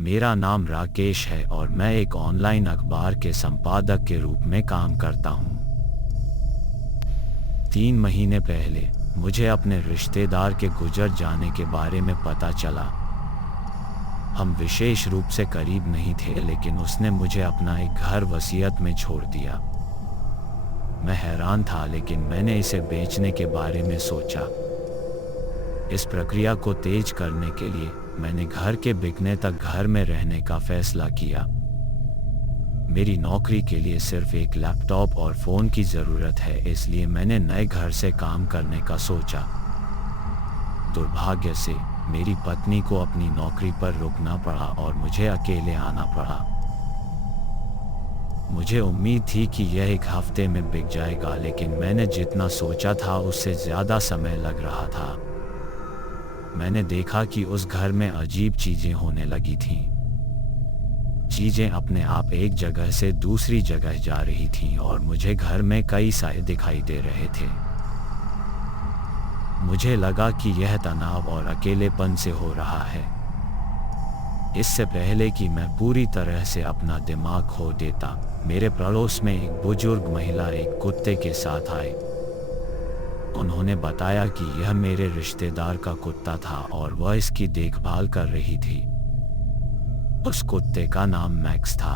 मेरा नाम राकेश है और मैं एक ऑनलाइन अखबार के संपादक के रूप में काम करता हूँ। 3 महीने पहले मुझे अपने रिश्तेदार के गुजर जाने के बारे में पता चला। हम विशेष रूप से करीब नहीं थे, लेकिन उसने मुझे अपना एक घर वसीयत में छोड़ दिया। मैं हैरान था, लेकिन मैंने इसे बेचने के बारे में सोचा। इस प्रक्रिया को तेज करने के लिए मैंने घर के बिकने तक घर में रहने का फैसला किया। मेरी नौकरी के लिए सिर्फ एक लैपटॉप और फ़ोन की ज़रूरत है, इसलिए मैंने नए घर से काम करने का सोचा। दुर्भाग्य से मेरी पत्नी को अपनी नौकरी पर रुकना पड़ा और मुझे अकेले आना पड़ा। मुझे उम्मीद थी कि यह 1 हफ्ते में बिक जाएगा, लेकिन मैंने जितना सोचा था उससे ज़्यादा समय लग रहा था। मैंने देखा कि उस घर में अजीब चीज़ें होने लगी थीं। चीज़ें अपने आप एक जगह से दूसरी जगह जा रही थीं और मुझे घर में कई साए दिखाई दे रहे थे। मुझे लगा कि यह तनाव और अकेलेपन से हो रहा है। इससे पहले कि मैं पूरी तरह से अपना दिमाग खो देता, मेरे पड़ोस में एक बुजुर्ग महिला एक कुत्ते के साथ आई। उन्होंने बताया कि यह मेरे रिश्तेदार का कुत्ता था और वह इसकी देखभाल कर रही थी। उस कुत्ते का नाम मैक्स था।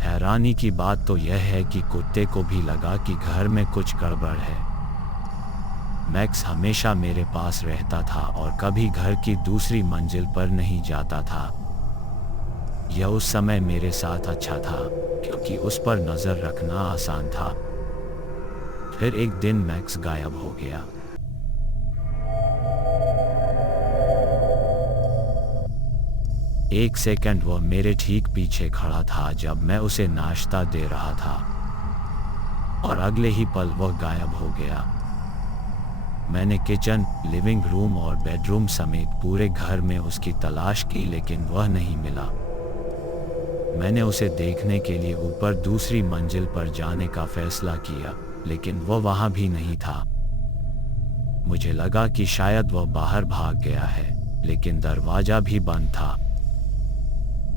हैरानी की बात तो यह है कि कुत्ते को भी लगा कि घर में कुछ गड़बड़ है। मैक्स हमेशा मेरे पास रहता था और कभी घर की दूसरी मंजिल पर नहीं जाता था। यह उस समय मेरे साथ अच्छा था, क्योंकि उस पर नज़र रखना आसान था। फिर एक दिन मैक्स गायब हो गया। एक सेकंड वह मेरे ठीक पीछे खड़ा था जब मैं उसे नाश्ता दे रहा था, और अगले ही पल वह गायब हो गया। मैंने किचन, लिविंग रूम और बेडरूम समेत पूरे घर में उसकी तलाश की, लेकिन वह नहीं मिला। मैंने उसे देखने के लिए ऊपर दूसरी मंजिल पर जाने का फैसला किया, लेकिन वह वहां भी नहीं था। मुझे लगा कि शायद वह बाहर भाग गया है, लेकिन दरवाजा भी बंद था।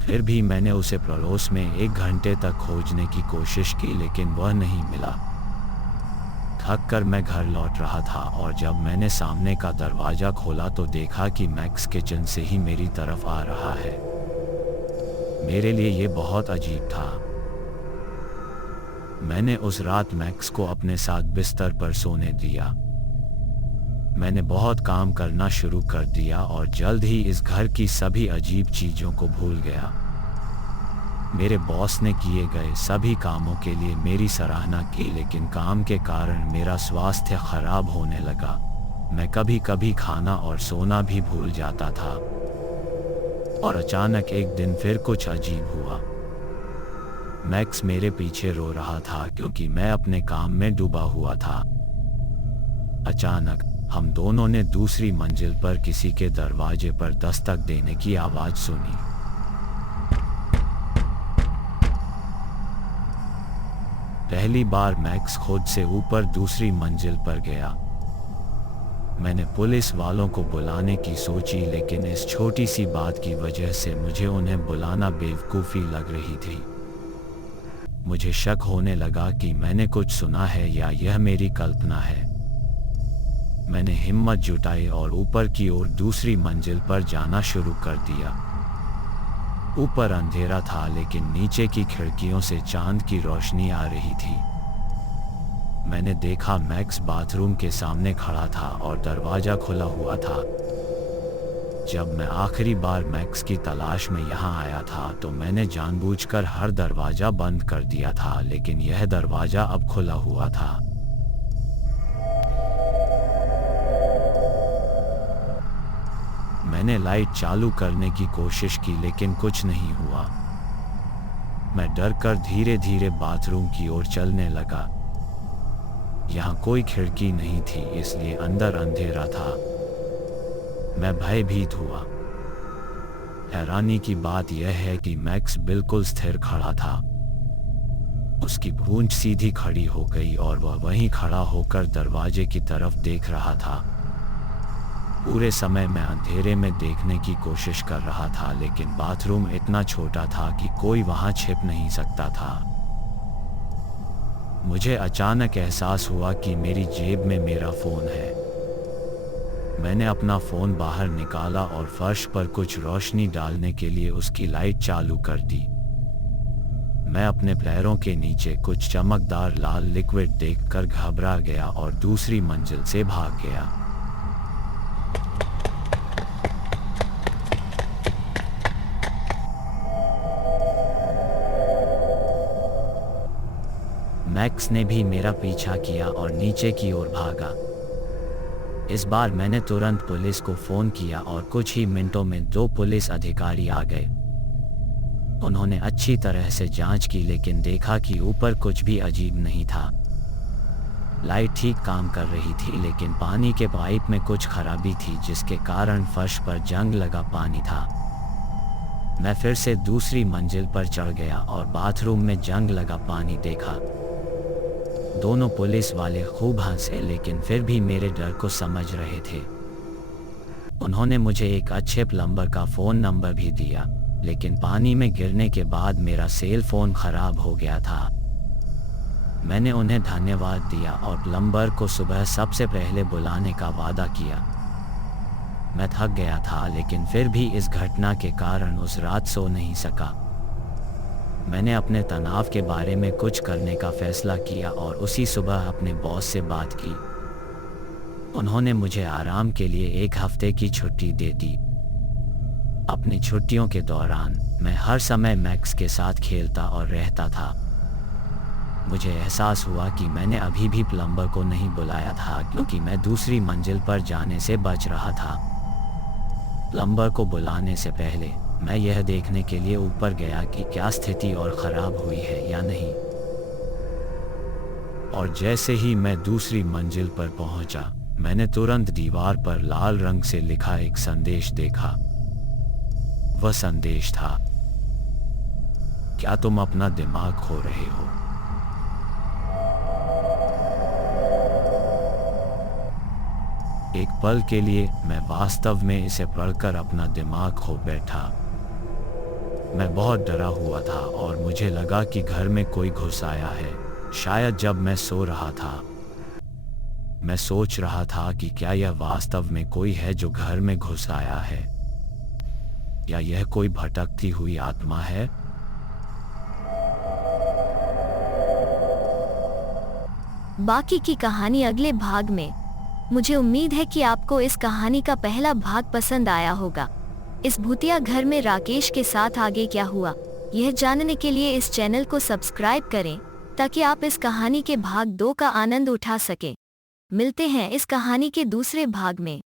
फिर भी मैंने उसे पड़ोस में 1 घंटे तक खोजने की कोशिश की, लेकिन वह नहीं मिला। थक कर मैं घर लौट रहा था और जब मैंने सामने का दरवाजा खोला तो देखा कि मैक्स किचन से ही मेरी तरफ आ रहा है। मेरे लिए ये बहुत अजीब था। मैंने उस रात मैक्स को अपने साथ बिस्तर पर सोने दिया। मैंने बहुत काम करना शुरू कर दिया और जल्द ही इस घर की सभी अजीब चीज़ों को भूल गया। मेरे बॉस ने किए गए सभी कामों के लिए मेरी सराहना की, लेकिन काम के कारण मेरा स्वास्थ्य खराब होने लगा। मैं कभी कभी खाना और सोना भी भूल जाता था। और अचानक एक दिन फिर कुछ अजीब हुआ। मैक्स मेरे पीछे रो रहा था क्योंकि मैं अपने काम में डूबा हुआ था। अचानक हम दोनों ने दूसरी मंजिल पर किसी के दरवाजे पर दस्तक देने की आवाज़ सुनी। पहली बार मैक्स खुद से ऊपर दूसरी मंजिल पर गया। मैंने पुलिस वालों को बुलाने की सोची, लेकिन इस छोटी सी बात की वजह से मुझे उन्हें बुलाना बेवकूफ़ी लग रही थी। मुझे शक होने लगा कि मैंने कुछ सुना है या यह मेरी कल्पना है। मैंने हिम्मत जुटाई और ऊपर की ओर दूसरी मंजिल पर जाना शुरू कर दिया। ऊपर अंधेरा था, लेकिन नीचे की खिड़कियों से चांद की रोशनी आ रही थी। मैंने देखा मैक्स बाथरूम के सामने खड़ा था और दरवाज़ा खुला हुआ था। जब मैं आखिरी बार मैक्स की तलाश में यहाँ आया था तो मैंने जानबूझकर हर दरवाज़ा बंद कर दिया था, लेकिन यह दरवाज़ा अब खुला हुआ था। मैंने लाइट चालू करने की कोशिश की, लेकिन कुछ नहीं हुआ। मैं डर कर धीरे धीरे बाथरूम की ओर चलने लगा। यहाँ कोई खिड़की नहीं थी, इसलिए अंदर अंधेरा था। मैं भयभीत हुआ। हैरानी की बात यह है कि मैक्स बिल्कुल स्थिर खड़ा था। उसकी पूंछ सीधी खड़ी हो गई और वह वहीं खड़ा होकर दरवाजे की तरफ देख रहा था। पूरे समय मैं अंधेरे में देखने की कोशिश कर रहा था, लेकिन बाथरूम इतना छोटा था कि कोई वहां छिप नहीं सकता था। मुझे अचानक एहसास हुआ कि मेरी जेब में मेरा फ़ोन है। मैंने अपना फ़ोन बाहर निकाला और फर्श पर कुछ रोशनी डालने के लिए उसकी लाइट चालू कर दी। मैं अपने पैरों के नीचे कुछ चमकदार लाल लिक्विड देखकर घबरा गया और दूसरी मंजिल से भाग गया। मैक्स ने भी मेरा पीछा किया और नीचे की ओर भागा। इस बार मैंने तुरंत पुलिस को फ़ोन किया और कुछ ही मिनटों में 2 पुलिस अधिकारी आ गए। उन्होंने अच्छी तरह से जांच की, लेकिन देखा कि ऊपर कुछ भी अजीब नहीं था। लाइट ठीक काम कर रही थी, लेकिन पानी के पाइप में कुछ खराबी थी, जिसके कारण फर्श पर जंग लगा पानी था। मैं फिर से दूसरी मंजिल पर चढ़ गया और बाथरूम में जंग लगा पानी देखा। दोनों पुलिस वाले खूब हंसे, लेकिन फिर भी मेरे डर को समझ रहे थे। उन्होंने मुझे एक अच्छे प्लम्बर का फ़ोन नंबर भी दिया, लेकिन पानी में गिरने के बाद मेरा सेल फ़ोन ख़राब हो गया था। मैंने उन्हें धन्यवाद दिया और प्लम्बर को सुबह सबसे पहले बुलाने का वादा किया। मैं थक गया था, लेकिन फिर भी इस घटना के कारण उस रात सो नहीं सका। मैंने अपने तनाव के बारे में कुछ करने का फैसला किया और उसी सुबह अपने बॉस से बात की। उन्होंने मुझे आराम के लिए 1 हफ्ते की छुट्टी दे दी। अपनी छुट्टियों के दौरान मैं हर समय मैक्स के साथ खेलता और रहता था। मुझे एहसास हुआ कि मैंने अभी भी प्लम्बर को नहीं बुलाया था, क्योंकि मैं दूसरी मंजिल पर जाने से बच रहा था। प्लम्बर को बुलाने से पहले मैं यह देखने के लिए ऊपर गया कि क्या स्थिति और ख़राब हुई है या नहीं। और जैसे ही मैं दूसरी मंजिल पर पहुंचा, मैंने तुरंत दीवार पर लाल रंग से लिखा एक संदेश देखा। वह संदेश था, क्या तुम अपना दिमाग खो रहे हो? एक पल के लिए मैं वास्तव में इसे पढ़कर अपना दिमाग खो बैठा। मैं बहुत डरा हुआ था और मुझे लगा कि घर में कोई घुस आया है, शायद जब मैं सो रहा था। मैं सोच रहा था कि क्या यह वास्तव में कोई है जो घर में घुस आया है, या यह कोई भटकती हुई आत्मा है। बाकी की कहानी अगले भाग में। मुझे उम्मीद है कि आपको इस कहानी का पहला भाग पसंद आया होगा। इस भूतिया घर में राकेश के साथ आगे क्या हुआ, यह जानने के लिए इस चैनल को सब्सक्राइब करें, ताकि आप इस कहानी के भाग 2 का आनंद उठा सकें। मिलते हैं इस कहानी के दूसरे भाग में।